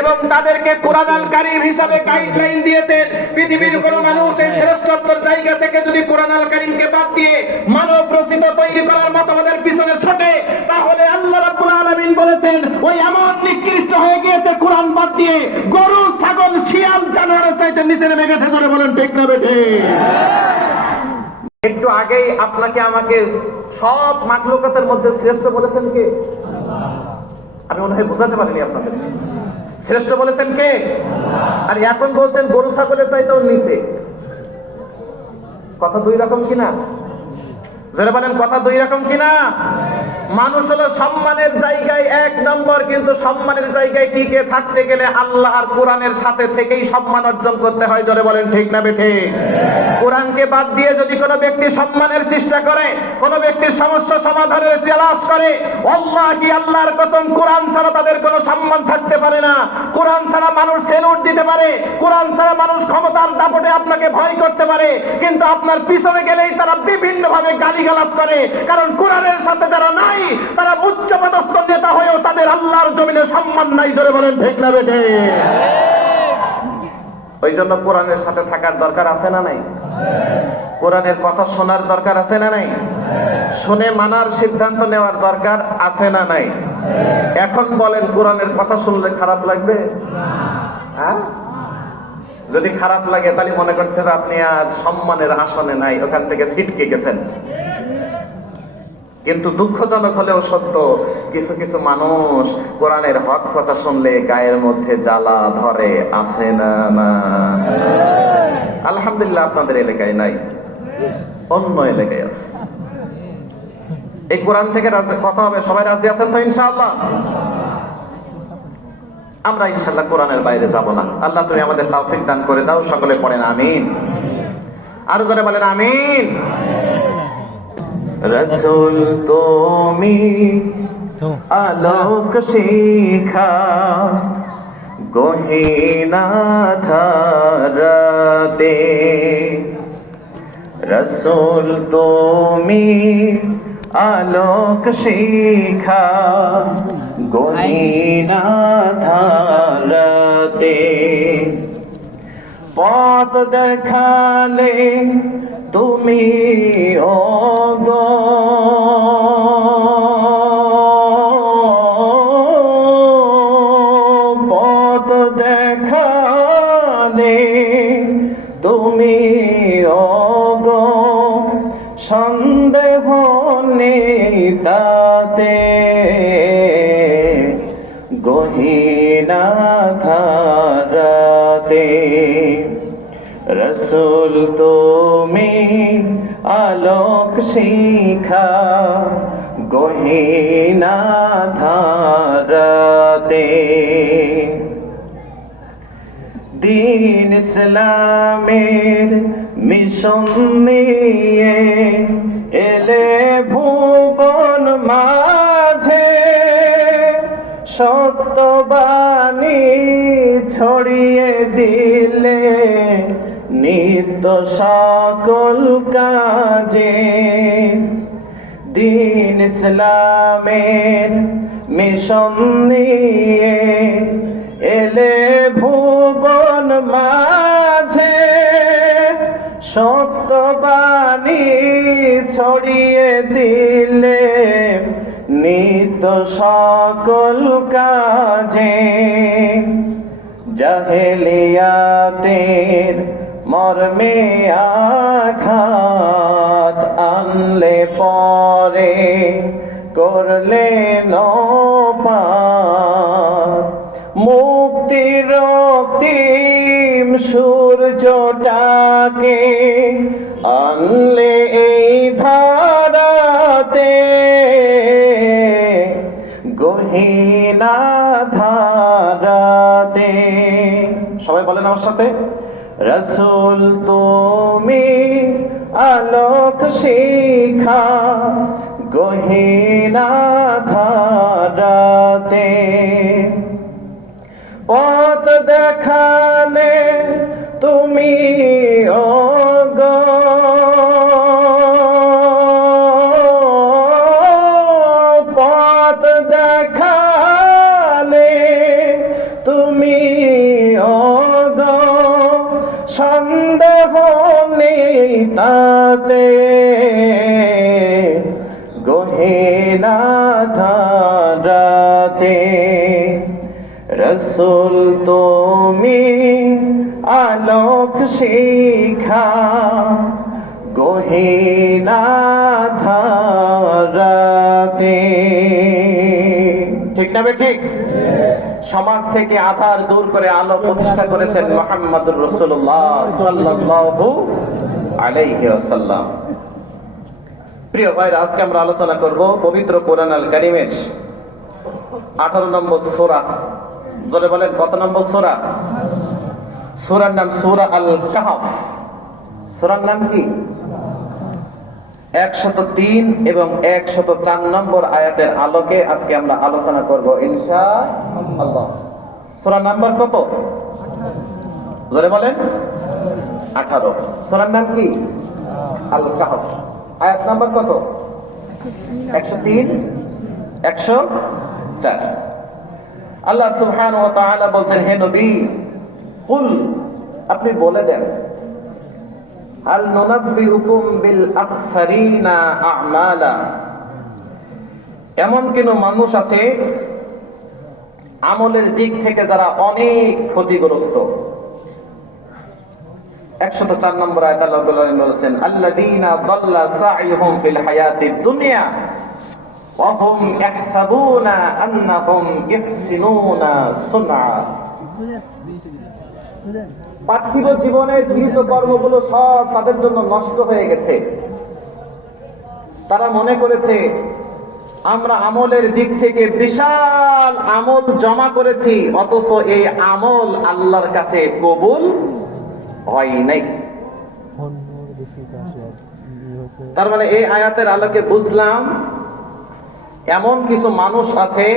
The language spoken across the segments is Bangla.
এবং তাদেরকে কোরআন আল কারীম হিসাবে গাইডলাইন দিয়েছেন। পৃথিবীর কোন মানুষ এই শ্রেষ্ঠত্বের জায়গা থেকে যদি কোরআন আল কারীমকে বাদ দিয়ে মানব রচিত তৈরি করার মত ওদের পিছনে ছোটে, তাহলে আল্লাহ রাব্বুল আলামিন বলেছেন ওই এমন নিকৃষ্ট হয়ে গিয়েছে কোরআন বাদ দিয়ে গরু, ছাগল, শিয়াল, জানোয়ারের চাইতে নিচে নেমে গেছে। জোরে বলেন ঠিক না বেঠিক? একটু আগেই আপনাকে আমাকে সব মাখলুকাতের মধ্যে শ্রেষ্ঠ বলেছেন কে? আমি মনে হয় বোঝাতে পারিনি আপনাদের। শ্রেষ্ঠ বলেছেন কে? আর এখন বলছেন গরু ছাগলের চাইতেও নিচে। কথা দুই রকম কিনা? যারা বলেন কথা দুই রকম কিনা? মানুষ হলো সম্মানের জায়গায় এক নম্বর, কিন্তু সম্মানের জায়গায় টিকে থাকতে গেলে আল্লাহ আর কোরআনের সাথে থেকেই সম্মান অর্জন করতে হয়। জোরে বলেন ঠিক না বেঠিক? কোরআনকে বাদ দিয়ে যদি কোনো ব্যক্তি সম্মানের চেষ্টা করে, কোনো ব্যক্তির সমস্যা সমাধানের তালাশ করে, আল্লাহি আল্লাহর কসম কোরআন ছাড়া তাদের কোনো সম্মান থাকতে পারে না। কোরআন ছাড়া মানুষ সেলুট দিতে পারে, কোরআন ছাড়া মানুষ ক্ষমতার দাপটে আপনাকে ভয় করতে পারে, কিন্তু আপনার পিছনে গেলেই তারা বিভিন্ন ভাবে গালিগালাজ করে। কারণ কোরআনের সাথে যারা নাই তারা উচ্চপদস্থ নেতা হয়েও তাদের আল্লাহর জমিনে সম্মান নাই। জোরে বলেন ঠিক না বেঠিক? ওই জন্য কোরআনের সাথে থাকার দরকার আছে না নাই? কোরআনের কথা শোনার দরকার আছে না নাই? শুনে মানার সিদ্ধান্ত নেওয়ার দরকার আছে না নাই? এখন বলেন কোরআনের কথা শুনলে খারাপ লাগবে? হ্যাঁ, যদি খারাপ লাগে তাহলে মনে করতে হবে আপনি আর সম্মানের আসনে নাই, ওখান থেকে ছিটকে গেছেন। কিন্তু দুঃখজনক হলেও সত্য, কিছু কিছু মানুষ কোরআনের হক কথা শুনলে গায়ের মধ্যে জ্বালা ধরে, আছে না? না, আলহামদুলিল্লাহ আপনাদের এলাকায় নাই, অন্য এলাকায় আছে। এই কোরআন থেকে কথা হবে, সবাই রাজি আছেন তো ইনশাআল্লাহ? আমরা ইনশাআল্লাহ কোরআনের বাইরে যাব না। আল্লাহ তুমি আমাদের তৌফিক দান করে দাও। সকলে পড়েন আমিন। আরো জোরে বলেন আমিন। রসুল তুমি আলোক শিখা, গহীনা ধারাতে। রসুল তুমি আলোক শিখা, গহীনা ধারাতে। পথ দেখালে তুমি ওগো, পথ দেখালে তুমি ওগো, সন্দেহ নেই তাতে। গহীনা ধারাতে রসুল তুমি আলোক শিখা, গহীনা ধারাতে। দ্বীন ইসলামের মিশন নিয়ে এলে ভুবন মাঝে, সত্যবাণী ছড়িয়ে দিলে নিত্য সকল কাজে। দ্বীন ইসলামের মিশন নিয়ে এলে ভুবন মাঝে, সত্যবাণী ছড়িয়ে দিলে নিত্য সকল কাজে। জাহেলিয়াতের মর্মে আঘাত আনলে পরে করলে নপার। মুক্তির রক্তিম সূর্যটাকে আনলে এই ধারাতে। গহীনা ধারাতে। সবাই বলেন আমার সাথে, রসুল তুমি আলোক শিখা, গহীনা ধারাতে। পথ দেখালে তুমি ওগো, পথ দেখালে তুমি তুমি ওগো সন্দেহ নেই তাতে গহীনা ধারাতে রসূল তুমি আলোক শিখা গহীনা ধারাতে। ঠিক না ঠিক? সমাজ থেকে আধার দূর করে আলো প্রতিষ্ঠা করেছেন মুহাম্মদুর রাসূলুল্লাহ সাল্লাল্লাহু আলাইহি ওয়াসাল্লাম। প্রিয় ভাইরা, আজকে আমরা আলোচনা করব পবিত্র কোরআন আল কারীমের 18 নম্বর সূরা। জোরে বলেন, কত নম্বর সূরা? সূরার নাম সূরা আল কাহফ। সূরার নাম কি? 103 এবং 104 নম্বর আয়াতের আলোকে আজকে আমরা আলোচনা করব ইনশাআল্লাহ। সূরা নাম্বার কত? জোরে বলেন। 18। সূরার নাম কি? আল কাহফ। আয়াত নাম্বার কত? 103, 104। আল্লাহ সুবহানাহু ওয়া তাআলা বলছেন, হে নবী, কুল, আপনি বলে দেন, হাল নুনাব্বিউকুম বিল আখসারিনা আমালা, এমন কোন মানুষ আছে আমলের দিক থেকে যারা অনেক ক্ষতিগ্রস্ত? 104 নম্বর আয়াত আল্লাহ বলেছেন, আল্লাযীনা দাল্লা সা'য়ুহুম ফিল হায়াতিদ দুনিয়া ওয়া হুম ইয়াহসাবুনা আন্নাহুম ইহসিনুনা সুনআ। পার্থিব জীবনের কৃত কর্মগুলো সব তাদের জন্য নষ্ট হয়ে গেছে। তারা মনে করেছে আমরা আমলের দিক থেকে বিশাল আমল জমা করেছি, অথচ এই আমল আল্লাহর কাছে কবুল হয় নাই। তার মানে এই আয়াতের আলোকে বুঝলাম এমন কিছু মানুষ আছে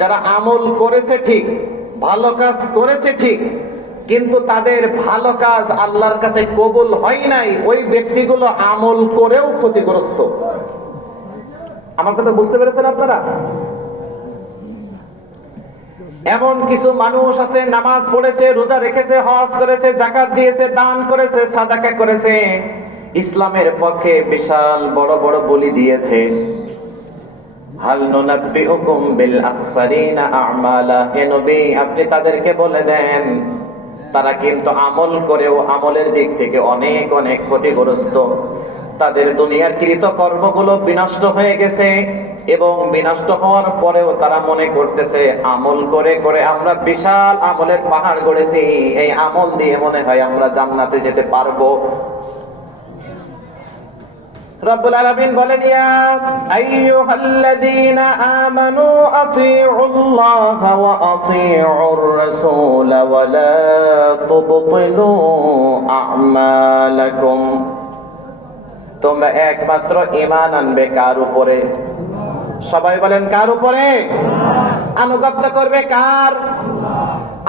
যারা আমল করেছে ঠিক, ভালো কাজ করেছে ঠিক, কিন্তু তাদের ভালো কাজ আল্লাহর কাছে কবুল হয় নাই। ওই ব্যক্তিগুলো আমল করেও ক্ষতিগ্রস্ত। আমার কথা বুঝতে পেরেছেন আপনারা? এমন কিছু মানুষ আছে, নামাজ পড়েছে, রোজা রেখেছে, হজ করেছে, যাকাত দিয়েছে, দান করেছে, সাদাকা করেছে, ইসলামের পক্ষে বিশাল বড় বড় বলি দিয়েছে। হাল নুনাব্বিউকুম বিল আখসারিনা আমালা, হে নবী, আপনি তাদেরকে বলে দেন, তারা কিন্তু আমল করেও আমলের দিক থেকে অনেক অনেক ক্ষতিগ্রস্ত। তাদের দুনিয়ার কৃত কর্মগুলো বিনষ্ট হয়ে গেছে এবং বিনষ্ট হওয়ার পরেও তারা মনে করতেছে আমল করে করে আমরা বিশাল আমলের পাহাড় গড়েছি, এই আমল দিয়ে মনে হয় আমরা জান্নাতে যেতে পারবো। রব্বুল আলামিন বলেন, ইয়া আইয়ুহাল্লাযীনা আমানু আতিউল্লাহা ওয়া আতিউর রাসূল ওয়া লা তুবতিলু আমালাকুম, তোমরা একমাত্র ঈমান আনবে কার উপরে? সবাই বলেন, কার উপরে? আনুগত্য করবে কার?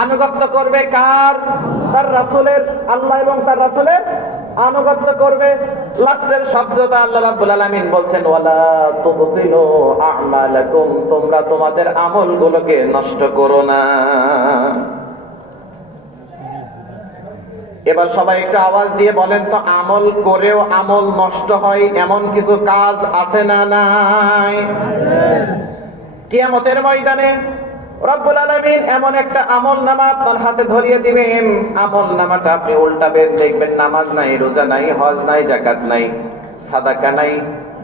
আনুগত্য করবে কার? তার রাসূলের। আল্লাহ এবং তার রাসূলের আনুগত্য করবে। লাস্টের শব্দটা আল্লাহ রাব্বুল আলামিন বলছেন, ওয়ালা তুবতিলু আমালাকুম, তোমরা তোমাদের আমলগুলোকে নষ্ট করো না। এবার সবাই একটু আওয়াজ দিয়ে বলেন তো, আমল করেও আমল নষ্ট হয় এমন কিছু কাজ আছে না নাই? কিয়ামতের ময়দানে রব্বুল আলামিন এমন একটা আমল নামা আপনার হাতে ধরিয়ে দিবেন, আমল নামাটা আপনি উল্টাবেন, দেখবেন নামাজ নাই, রোজা নাই, হজ নাই, যাকাত নাই, সাদাকা নাই,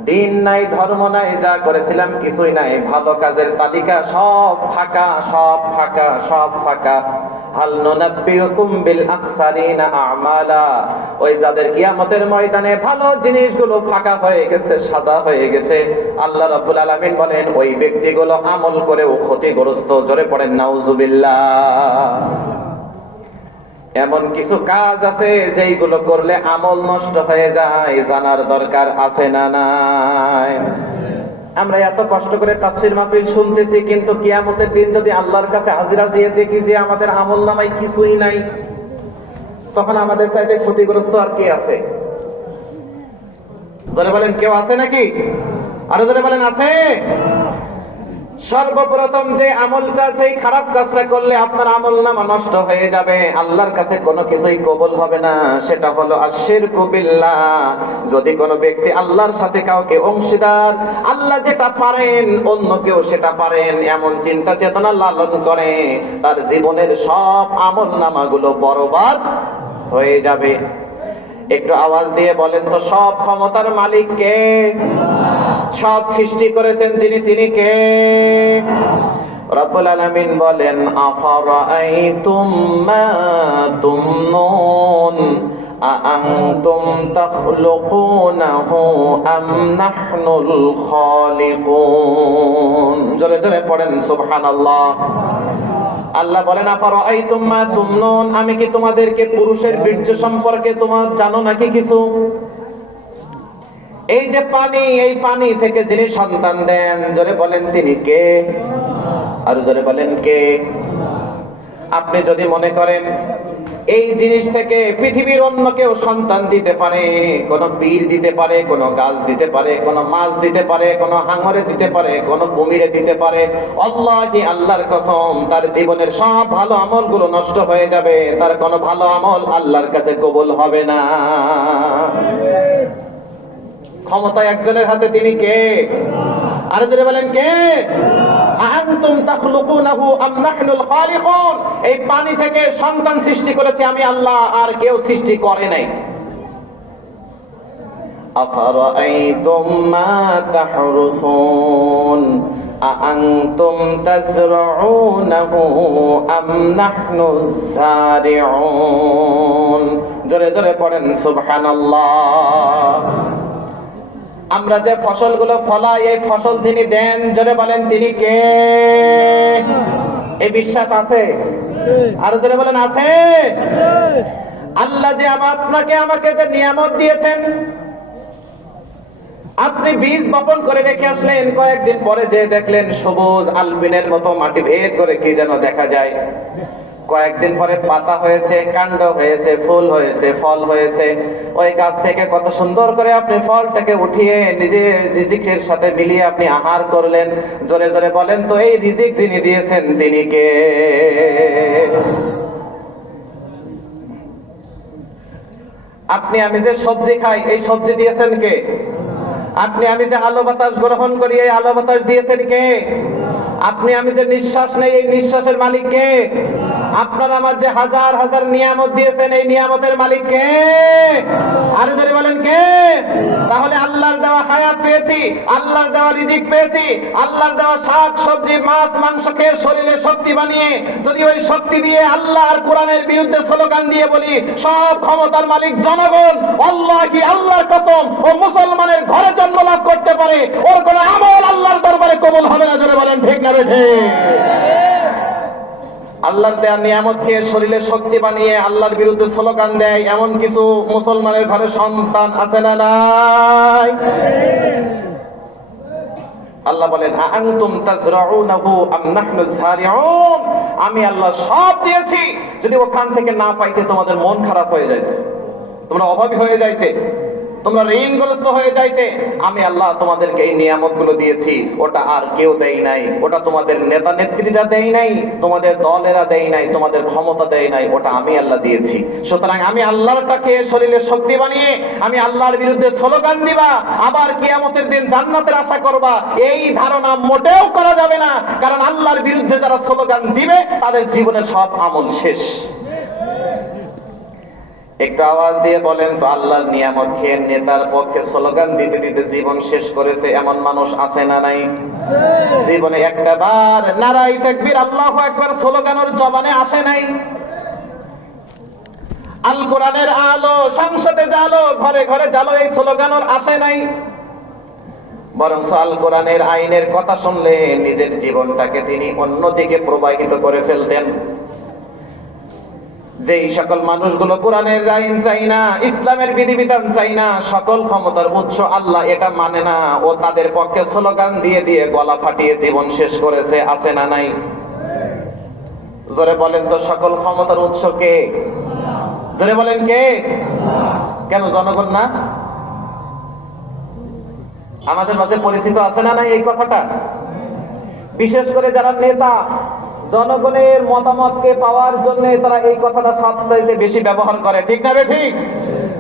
দিন নাই, ধর্ম নাই, যা করেছিলাম কিছুই নাই, ভালো কাজের তালিকা সব ফাঁকা, সব ফাঁকা, সব ফাঁকা। হাল নুনাব্বিউকুম বিল আখসারিনা আমালা, ওই যাদের কিয়ামতের ময়দানে ভালো জিনিসগুলো ফাঁকা হয়ে গেছে, সাদা হয়ে গেছে, আল্লাহ রাব্বুল আলামিন বলেন ওই ব্যক্তিগুলো আমল করেও ক্ষতিগ্রস্ত। জোরে পড়েন নাউজুবিল্লাহ। এমন কিছু কাজ আছে যেইগুলো করলে আমল নষ্ট হয়ে যায়, জানার দরকার আছে না নাই? আমরা এত কষ্ট করে তাফসীর মাহফিল শুনতেছি, কিন্তু কিয়ামতের দিন যদি আল্লাহর কাছে হাজিরা দিয়ে দেখি যে আমাদের আমল নামায় কিছুই নাই, তখন আমাদের চাইতে ক্ষতিগ্রস্ত আর কে আছে? জোরে বলেন, কেউ আছে নাকি? আরো জোরে বলেন, আছে? সর্বপ্রথম যে আমলটা, সেই খারাপ কাজটা করলে আপনার আমলনামা নষ্ট হয়ে যাবে, আল্লাহর কাছে কোনো কিছুই কবুল হবে না, সেটা হলো আশিরকু বিল্লাহ। যদি কোনো ব্যক্তি আল্লাহর সাথে কাউকে অংশীদার, আল্লাহ যেটা পারেন অন্য কেউ সেটা পারেন, এমন চিন্তা চেতনা লালন করে, তার জীবনের সব আমলনামাগুলো বরবাদ হয়ে যাবে। একটু আওয়াজ দিয়ে বলেন তো, সব ক্ষমতার মালিক কে? সব সৃষ্টি করেছেন যিনি, তিনি কে? রব্বুল আলামিন বলেন, আফারাআইতুম মা তুমনুন আআনতুম তাখলুকুনাহু আম নাহনুল খালিকুন। জোরে জোরে পড়েন সুবহানাল্লাহ। আল্লাহ বলেন, আফারাআইতুম মা তুমনুন, আমি কি তোমাদেরকে পুরুষের বীর্য সম্পর্কে তোমার জানো নাকি কিছু? এই যে পানি, এই পানি থেকে যিনি সন্তান দেন, জোরে বলেন তিনি কে? আর জোরে বলেন কে? আপনি যদি মনে করেন এই জিনিস থেকে পৃথিবীর অন্য কেউ সন্তান দিতে পারে, কোন পীর দিতে পারে, কোন গাছ দিতে পারে, কোন মাছ দিতে পারে, কোন হাঙরে দিতে পারে, কোন কুমিরে দিতে পারে, আল্লাহি, আল্লাহর কসম, তার জীবনের সব ভালো আমলগুলো নষ্ট হয়ে যাবে, তার কোনো ভালো আমল আল্লাহর কাছে কবুল হবে না। ক্ষমতা একজনের হাতে, তিনি কে? আর যদি বলেন কে? আনতুম তাখলুকুনাহু আম নাহনুল খালিকুন, এই পানি থেকে সন্তান সৃষ্টি করেছি আমি আল্লাহ, আর কেউ সৃষ্টি করে নাই। আফারাআইতুম মা তাহরুসুন আআনতুম তাজরাউনাহু আম নাহনুজ যারিউন। জোরে জোরে পড়েন সুবহানাল্লাহ। আমরা যে ফসলগুলো ফলাই, এই ফসল যিনি দেন, জোরে বলেন তিনি কে? এই বিশ্বাস আছে? আর জোরে বলেন আছে? আল্লাহ যে আপনাকে আমাকে যে নিয়ামত দিয়েছেন, আপনি বীজ বপন করে রেখে আসলেন, কয়েকদিন পরে যে দেখলেন সবুজ আলবিনের মতো মাটি ভেদ করে কি যেন দেখা যায়, কয়েকদিন পরে পাতা হয়েছে, কাণ্ড হয়েছে, ফুল হয়েছে, ফল হয়েছে, ওই গাছ থেকে কত সুন্দর করে আপনি ফলটাকে উঠিয়ে নিজে রিজিকের সাথে মিলিয়ে আপনি আহার করলেন। জোরে জোরে বলেন তো, এই রিজিক যিনি দিয়েছেন তিনি কে? আপনি আমি যে সবজি খাই, এই সবজি দিয়েছেন কে? আপনি আমি যে আলো বাতাস গ্রহণ করি, এই আলো বাতাস দিয়েছেন কে? আপনি আমি যে নিঃশ্বাস নেই, এই নিঃশ্বাসের মালিক কে? আপনার আমার যে হাজার হাজার নিয়ামত দিয়েছেন, এই নিয়ামতের মালিক কে? আর যদি বলেন কে? তাহলে আল্লাহর দেওয়া হায়াত পেয়েছি, আল্লাহর দেওয়া রিজিক পেয়েছি, আল্লাহর দেওয়া শাক সবজি মাছ মাংস খেয়ে শরীরে শক্তি বানিয়ে, যদি ওই শক্তি দিয়ে আল্লাহ আর কোরআনের বিরুদ্ধে স্লোগান দিয়ে বলি, সব ক্ষমতার মালিক জনগণ, আল্লাহি, আল্লাহর কসম, ও মুসলমানের ঘরে জন্ম লাভ করতে পারে, ওর কোন আমল আল্লাহর দরবারে কবুল হবে না। জোরে বলেন ঠিক না বেঠে? আল্লাহর দেয়া নিয়ামত খেয়ে শরীরে শক্তি বানিয়ে আল্লাহর বিরুদ্ধে স্লোগান দেয় এমন কিছু মুসলমানের ঘরে সন্তান আছে না নাই? আল্লাহ বলেন, আআনতুম তাজরাউনাহু আম নাহনুজ যারিউন, আমি আল্লাহ সব দিয়েছি, যদি ওখান থেকে না পাইতে তোমাদের মন খারাপ হয়ে যাইতে, তোমরা অভাবী হয়ে যাইতে, তোমরা ঋণগ্রস্ত হয়ে যাইতে, আমি আল্লাহ তোমাদেরকে এই নিয়ামতগুলো দিয়েছি, ওটা আর কেউ দেয় নাই, ওটা তোমাদের নেতা নেত্রীরা দেয় নাই, তোমাদের দলেরা দেয় নাই, তোমাদের ক্ষমতা দেয় নাই, ওটা আমি আল্লাহ দিয়েছি। সুতরাং আমি আল্লাহরটাকে শরীরে শক্তি বানিয়ে আমি আল্লাহর বিরুদ্ধে স্লোগান দিবা, আবার কিয়ামতের দিন জান্নাতের আশা করবা, এই ধারণা মোটেও করা যাবে না। কারণ আল্লাহর বিরুদ্ধে যারা স্লোগান দিবে, তাদের জীবনের সব আমল শেষ। একটু আওয়াজ দিয়ে বলেন তো, আল্লাহর নিয়ামত খেয়ে নেতার পক্ষে স্লোগান দিতে দিতে জীবন শেষ করেছে এমন মানুষ আছে না নাই? জীবনে একটা বার নারায়ে তাকবীর আল্লাহু আকবার স্লোগানের জবানে আসে নাই। আল কোরআনের আলো সংসদে জালো, ঘরে ঘরে জালো, এই স্লোগানের আসে নাই। বরং আল কোরআনের আইনের কথা শুনলে নিজের জীবনটাকে তিনি অন্যদিকে প্রবাহিত করে ফেলতেন। যেই সকল মানুষগুলো কোরআনের আইন চাই না, ইসলামের বিধিবিধান চাই না, সকল ক্ষমতার উৎস আল্লাহ এটা মানে না, ও তাদের পক্ষে স্লোগান দিয়ে দিয়ে গলা ফাটিয়ে জীবন শেষ করেছে, আছে না নাই? জোরে বলেন তো, সকল ক্ষমতার উৎস কে? জোরে বলেন কে? কেন জনগণ না? আমাদের মাঝে পরিচিত আছে না নাই এই কথাটা? বিশেষ করে যারা নেতা, জনগণের মতামতকে পাওয়ার জন্য তারা এই কথাটা সবচাইতে বেশি ব্যবহার করে, ঠিক না বে ঠিক?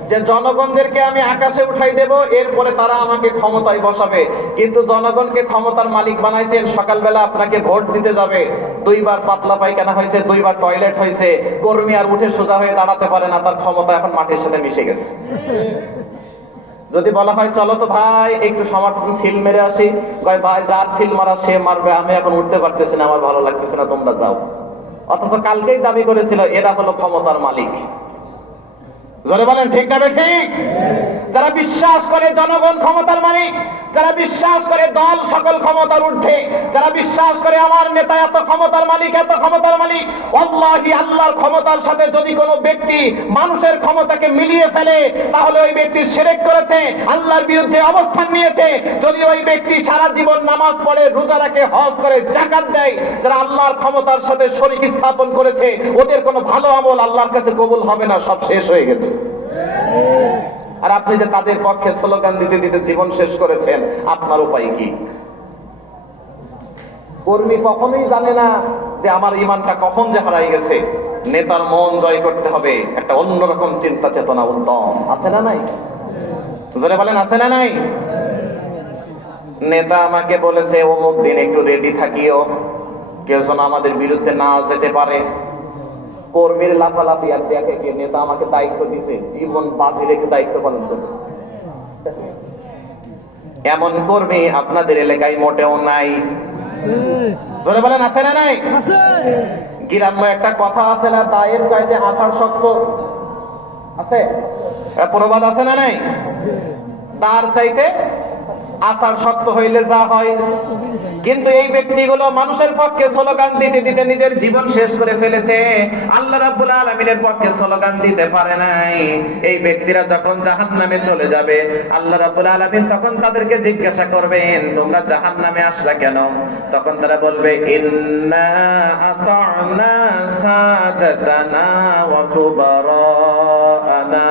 যে জনগণদেরকে আমি আকাশে উঠাই দেব, এরপরে তারা আমাকে ক্ষমতায় বসাবে। কিন্তু জনগণকে ক্ষমতার মালিক বানাইছেন, সকালবেলা আপনাকে ভোট দিতে যাবে, 2 বার পাতলা পায়খানা হয়েছে, 2 বার টয়লেট হয়েছে, কর্মী আর উঠে সোজা হয়ে দাঁড়াতে পারে না, তার ক্ষমতা এখন মাটির সাথে মিশে গেছে। যদি বলা হয় চলো তো ভাই একটু সমর্থন সিল মেরে আসি, কয় ভাই যার সিল মারা সে মারবে, আমি এখন উঠতে পারতেছি না, আমার ভালো লাগতেছে না, তোমরা যাও। অথচ কালকেই দাবি করেছিল এরা হলো ক্ষমতার মালিক। জোরে বলেন ঠিক না ঠিক? যারা বিশ্বাস করে জনগণ ক্ষমতার মালিক, যারা বিশ্বাস করে দল সকল ক্ষমতার ঊর্ধ্বে, যারা বিশ্বাস করে আমার নেতা এত ক্ষমতার মালিক, এত ক্ষমতার মালিক, আল্লাহি আল্লাহর ক্ষমতার সাথে যদি কোনো ব্যক্তি মানুষের ক্ষমতাকে মিলিয়ে ফেলে, তাহলে ওই ব্যক্তি শিরক করেছে, আল্লাহর বিরুদ্ধে অবস্থান নিয়েছে। যদি ওই ব্যক্তি সারা জীবন নামাজ পড়ে, রোজা রাখে, হজ করে, যাকাত দেয়, যারা আল্লাহর ক্ষমতার সাথে শরীক স্থাপন করেছে, ওদের কোনো ভালো আমল আল্লাহর কাছে কবুল হবে না, সব শেষ হয়ে গেছে। আর আপনি যে তাদের পক্ষে স্লোগান দিতে দিতে জীবন শেষ করেছেন, আপনার উপায় কি? কর্মী কখনোই জানে না যে আমার ঈমানটা কখন যে হারাই গেছে। নেতার মন জয় করতে হবে, একটা অন্যরকম চিন্তা চেতনা উদ্যম আছে না নাই? জোরে বলেন আছে না নাই? নেতা আমাকে বলেছে অমুক দিন একটু রেডি থাকিও, কেউ যেন আমাদের বিরুদ্ধে না যেতে পারে। কর্মীর লাফালাফি আর দেখে কে নেতা আমাকে দায়িত্ব দিছে, জীবন বাজি রেখে দায়িত্ব পালন করতে। এমন কর্মী আপনাদের এলাকায় মোটেও নাই। জোরে বলেন আছে না নাই? গ্রাম্য একটা কথা আছে না, দায়ের চাইতে আষাঢ় শক্ত আছে, প্রবাদ আছে না নাই? তার চাইতে আষাঢ় শক্ত হইলে যা হয়। কিন্তু এই ব্যক্তিগুলো মানুষের পক্ষে স্লোগান দিতে দিতে নিজের জীবন শেষ করে ফেলেছে, আল্লাহ রাব্বুল আলামিনের পক্ষে স্লোগান দিতে পারে নাই। এই ব্যক্তিরা যখন জাহান্নামে চলে যাবে, আল্লাহ রাব্বুল আলামিন তখন তাদেরকে জিজ্ঞাসা করবেন, তোমরা জাহান্নামে আসলা কেন? তখন তারা বলবে, ইন্না আতা'না সাদাতানা ওয়া কুবারানা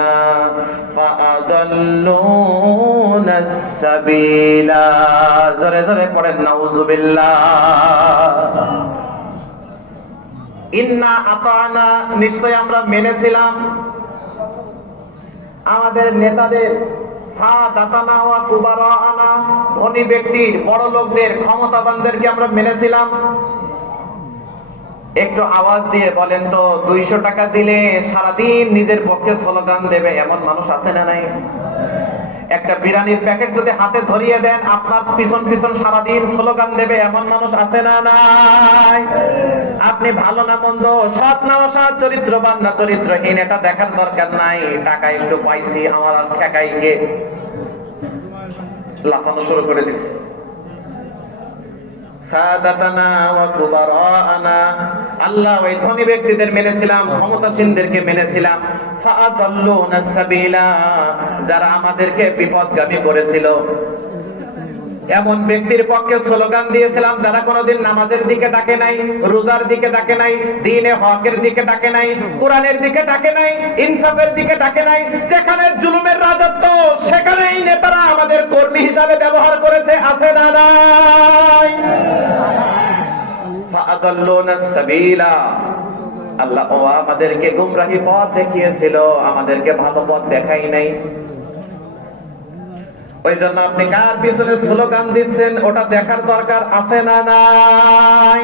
ফাআদাল্লুনা সাবিলা। জোরে জোরে পড়েন নাউযুবিল্লাহ। ইন্না আতা'না, নিশ্চয় আমরা মেনেছিলাম আমাদের নেতাদের, সাদাতানা ওয়া কুবারানা, ধনী ব্যক্তির, বড় লোকদের, ক্ষমতাবানদেরকে আমরা মেনেছিলাম। একটু আওয়াজ দিয়ে বলেন তো, 200 টাকা দিলে সারাদিন নিজের পক্ষে স্লোগান দেবে এমন মানুষ আছে না নাই? একটা বিরিয়ানির প্যাকেট যদি হাতে ধরিয়ে দেন, আপনার পিছন পিছন সারাদিন স্লোগান দেবে এমন মানুষ আছে না নাই? আপনি ভালো না মন্দ, সৎ না অসৎ, চরিত্রবান না চরিত্রহীন, এটা দেখার দরকার নাই। টাকা একটু পাইছি, আমার আর ঠেকাই গে, লাফানো শুরু করে দিচ্ছে। সাদাতানা ওয়া কুবারানা, আল্লাহ ওই ধনী ব্যক্তিদের মেনেছিলাম, ক্ষমতাসীনদেরকে মেনেছিলাম। ফাআদাল্লুনা সাবিলা, যারা আমাদেরকে বিপদগামী করেছিল, এমন ব্যক্তির পক্ষে স্লোগান দিয়েছিলাম যারা কোনোদিন নামাজের দিকে ডাকে নাই, রোজার দিকে ডাকে নাই, দ্বীনে হকের দিকে ডাকে নাই, কোরআনের দিকে ডাকে নাই, ইনসাফের দিকে ডাকে নাই। যেখানে জুলুমের রাজত্ব, সেখানেই নেতারা আমাদের কর্মী হিসাবে ব্যবহার করেছে, আছে না নাই? ফাআদাল্লুনা সাবিলা, আল্লাহ আমাদেরকে গুমরাহি পথ দেখিয়েছিল, আমাদেরকে ভালো পথ দেখাই নাই। ওই জন্য আপনি কার পিছনে স্লোগান দিচ্ছেন ওটা দেখার দরকার আছে না নাই?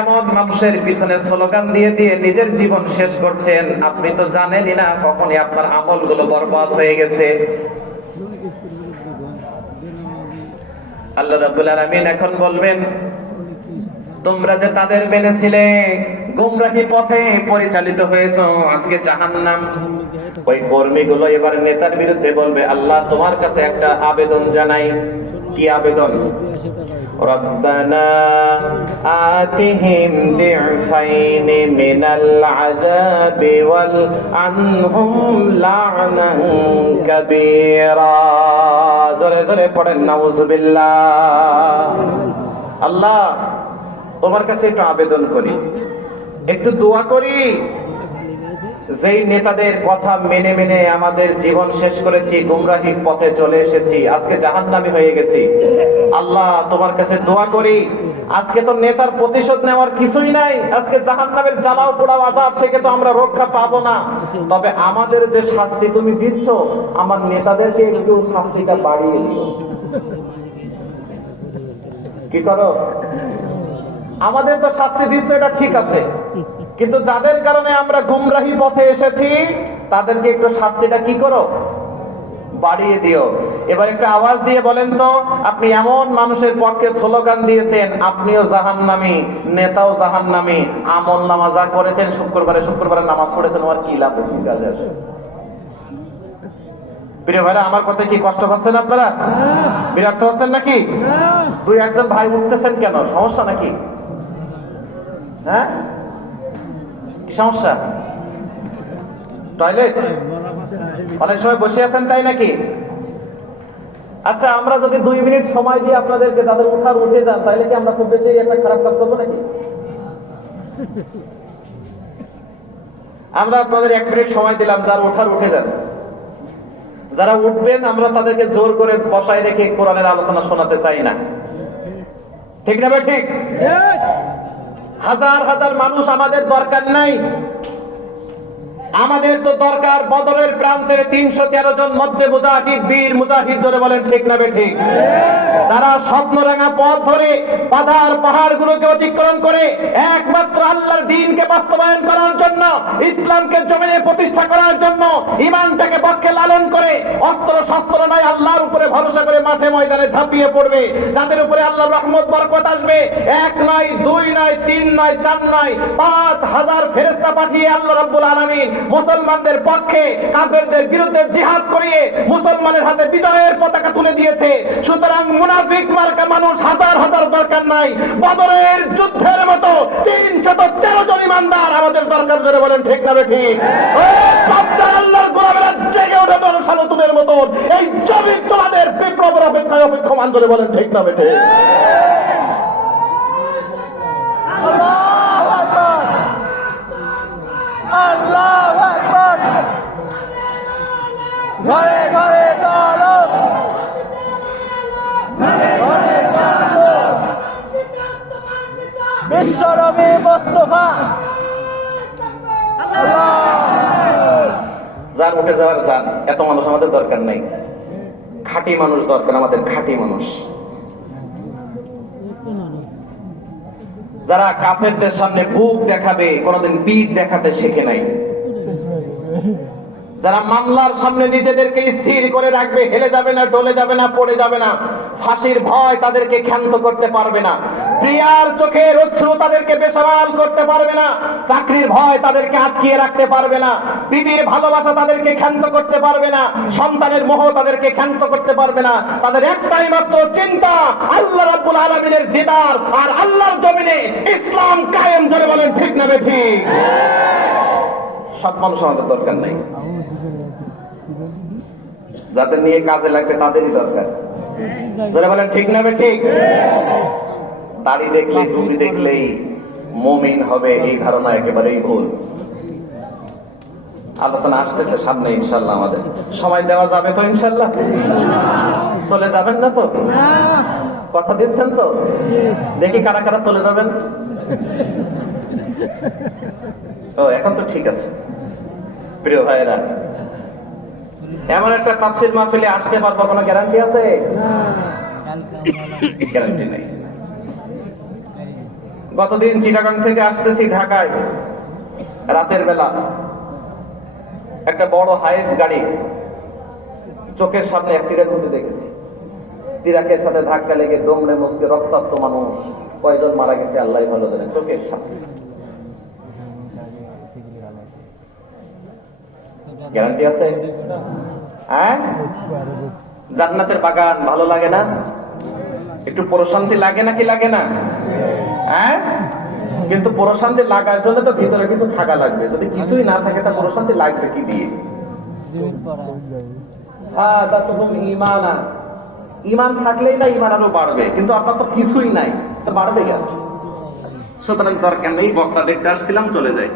এমন মানুষের পিছনে স্লোগান দিয়ে দিয়ে নিজের জীবন শেষ করছেন, আপনি তো জানেনই না কখনই আপনার আমলগুলো বরবাদ হয়ে গেছে। আল্লাহ রাব্বুল আলামিন এখন বলবেন, তোমরা যে তাদের মেনেছিলে, গুমরাহি পথে পরিচালিত হয়েছো, আজকে জাহান্নাম। ওই কর্মীগুলো এবার নেতার বিরুদ্ধে বলবে, আল্লাহ তোমার কাছে একটা আবেদন জানাই। কি আবেদন? রব্বানা আতিহিম দিফাইন মিনাল আযাবি ওয়াল আনহুম লা'নান কাবীরা। জোরে জোরে পড়েন নাউযুবিল্লাহ। আল্লাহ তোমার কাছে একটু আবেদন করি, একটু দোয়া করি, যেই নেতাদের কথা মেনে মেনে আমাদের জীবন শেষ করেছি, গুমরাহি পথে চলে এসেছি, আজকে জাহান্নামী হয়ে গেছি। আল্লাহ তোমার কাছে দোয়া করি, আজকে তো নেতার প্রতিশোধ নেওয়ার কিছুই নাই, আজকে জাহান্নামের জ্বালাও পোড়াও আযাব থেকে তো আমরা রক্ষা পাবো না। তবে আমাদের যে শাস্তি তুমি দিচ্ছ, আমার নেতাদেরকে একটু শাস্তিটা বাড়িয়ে দিও। কি করো? আমাদের তো শাস্তি দিচ্ছ, এটা ঠিক আছে, কিন্তু যাদের কারণে আমরা গুমরাহি পথে এসেছি তাদেরকে একটু শাস্তিটা কি করো, বাড়িয়ে দিও। এবার একটা আওয়াজ দিয়ে বলেন তো, আপনি এমন মানুষের পক্ষে স্লোগান দিয়েছেন, আপনিও জাহান্নামী, নেতাও জাহান্নামী, আমল নামা যা করেছেন, শুক্রবারে নামাজ পড়েছেন, ওর কি লাভ, কি কাজে আসে? প্রিয় ভাইরা, আমার কথা কি কষ্ট পাচ্ছেন আপনারা? বিরক্ত হচ্ছেন নাকি? দুই একজন ভাই উঠতেছেন কেন, সমস্যা নাকি? হ্যাঁ, কি সমস্যা? টয়লেট? অনেক সময় বসে আছেন তাই নাকি? আচ্ছা, আমরা যদি 2 মিনিট সময় দিয়ে আপনাদেরকে যাদের উঠার উঠে যান, তাহলে কি আমরা খুব বেশি একটা খারাপ কাজ করবো নাকি? আমরা আপনাদের 1 মিনিট সময় দিলাম, যার ওঠার উঠে যান। যারা উঠবেন আমরা তাদেরকে জোর করে বসায় রেখে কোরআনের আলোচনা শোনাতে চাই না, ঠিক না? ঠিক। হাজার হাজার মানুষ আমাদের দরকার নাই, আমাদের তো দরকার বদরের প্রান্তের 313 জন মধ্যে মুজাহিদ, বীর মুজাহিদ, ধরে বলেন ঠিক না ঠিক? তারা স্বপ্নরাঙা পথ ধরে বাধার পাহাড়গুলোকে অতিক্রম করে একমাত্র আল্লাহর দ্বীনকে বাস্তবায়ন করার জন্য, ইসলামকে জমিনে প্রতিষ্ঠা করার জন্য, ঈমানটাকে পক্ষে লালন করে অস্ত্র শস্ত্র নয় আল্লাহর উপরে ভরসা করে মাঠে ময়দানে ঝাঁপিয়ে পড়বে, যাদের উপরে আল্লাহর রহমত বরকত আসবে। 1 নয়, 2 নয়, 3 নয়, 4 নয়, 5000 ফেরেশতা পাঠিয়ে আল্লাহ রাব্বুল আলামিন মুসলমানদের পক্ষে কাফেরদের বিরুদ্ধে জিহাদ করিয়ে মুসলমানের হাতে বিজয়ের পতাকা তুলে দিয়েছে। সুতরাং মুনাফিক মার্কা মানুষ হাজার হাজার দরকার নাই, বদরের যুদ্ধের মতো 313 জন ঈমানদার আমাদের দরকার, জোরে বলেন ঠিক না ঠিক? আল্লাহর গোলামেরা জেগে ওঠে দলসালতুনের মতো, এই জমিন তোমাদের বিপ্লবের অপেক্ষায় অপেক্ষমান, জোরে বলেন ঠিক না ঠিক? আল্লাহু আকবার। ঘরে ঘরে চলো, ঘরে চলো, বিশ্বনবী মুস্তাফা। যার উঠে যাওয়ার যান, এত মানুষ আমাদের দরকার নাই, খাঁটি মানুষ দরকার আমাদের, খাঁটি মানুষ যারা কাফেরদের সামনে বুক দেখাবে, কোনোদিন পিঠ দেখাতে শেখে নাই, যারা মামলার সামনে নিজেদেরকে স্থির করে রাখবে, হেলে যাবে না, ডলে যাবে না, পড়ে যাবে না, ফাঁসির ভয় তাদেরকে ক্ষান্ত করতে পারবে না, প্রিয়ার চোখের অশ্রু তাদেরকে বেসামাল করতে পারবে না, চাকরির ভয় তাদেরকে আটকিয়ে রাখতে পারবে না, বিবির ভালোবাসা তাদেরকে ক্ষান্ত করতে পারবে না, সন্তানের মোহ তাদেরকে ক্ষান্ত করতে পারবে না। তাদের একটাই মাত্র চিন্তা, আল্লাহ রাব্বুল আলামিনের দিদার আর আল্লাহর জমিনে ইসলাম কায়েম, জোরে বলেন ঠিক না ঠিক? সব মানুষ আমাদের দরকার নাই, যাদের নিয়ে কাজে লাগবে তাদেরই দরকার, যারা বলেন ঠিক না ঠিক? দাড়ি দেখলেই, টুপি দেখলেই মুমিন হবে, এই ধারণা একেবারেই ভুল। আলোচনা আসতেছে সামনে ইনশাআল্লাহ, আমাদের সময় দেওয়া যাবে তো ইনশাআল্লাহ? চলে যাবেন না তো? কথা দিচ্ছেন তো? দেখি কারা কারা চলে যাবেন। ও, এখন তো ঠিক আছে। প্রিয় ভাইরা, এমন একটা তাফসীর মাহফিলে আসতে পারবো, কোনো গ্যারান্টি আছে? গ্যারান্টি নেই। গতদিন চিটাগাং থেকে আসতেছি ঢাকায়, রাতের বেলা একটা বড় হাইস গাড়ি চোখের সামনে অ্যাক্সিডেন্ট হতে দেখেছি। ট্রাকের সাথে ধাক্কা লেগে দমড়ে মুচকে রক্তাক্ত মানুষ, কয়জন মারা গেছে আল্লাহই ভালো জানেন, চোখের সামনে। গ্যারান্টি আছে? হ্যাঁ, জান্নাতের বাগান ভালো লাগে না? একটু প্রশান্তি লাগে নাকি লাগে না? হ্যাঁ, কিন্তু প্রশান্তি লাগার জন্য তো ভিতরে কিছু থাকা লাগবে, যদি কিছুই না থাকে তা প্রশান্তি লাগবে কি দিয়ে? ঈমান থাকলেই না ঈমান আরো বাড়বে, কিন্তু আপনার তো কিছুই নাই, তো বাড়বে কেন? সুতরাং দরকার নেই, বক্তা দেখতে আসছিলাম, চলে যায়।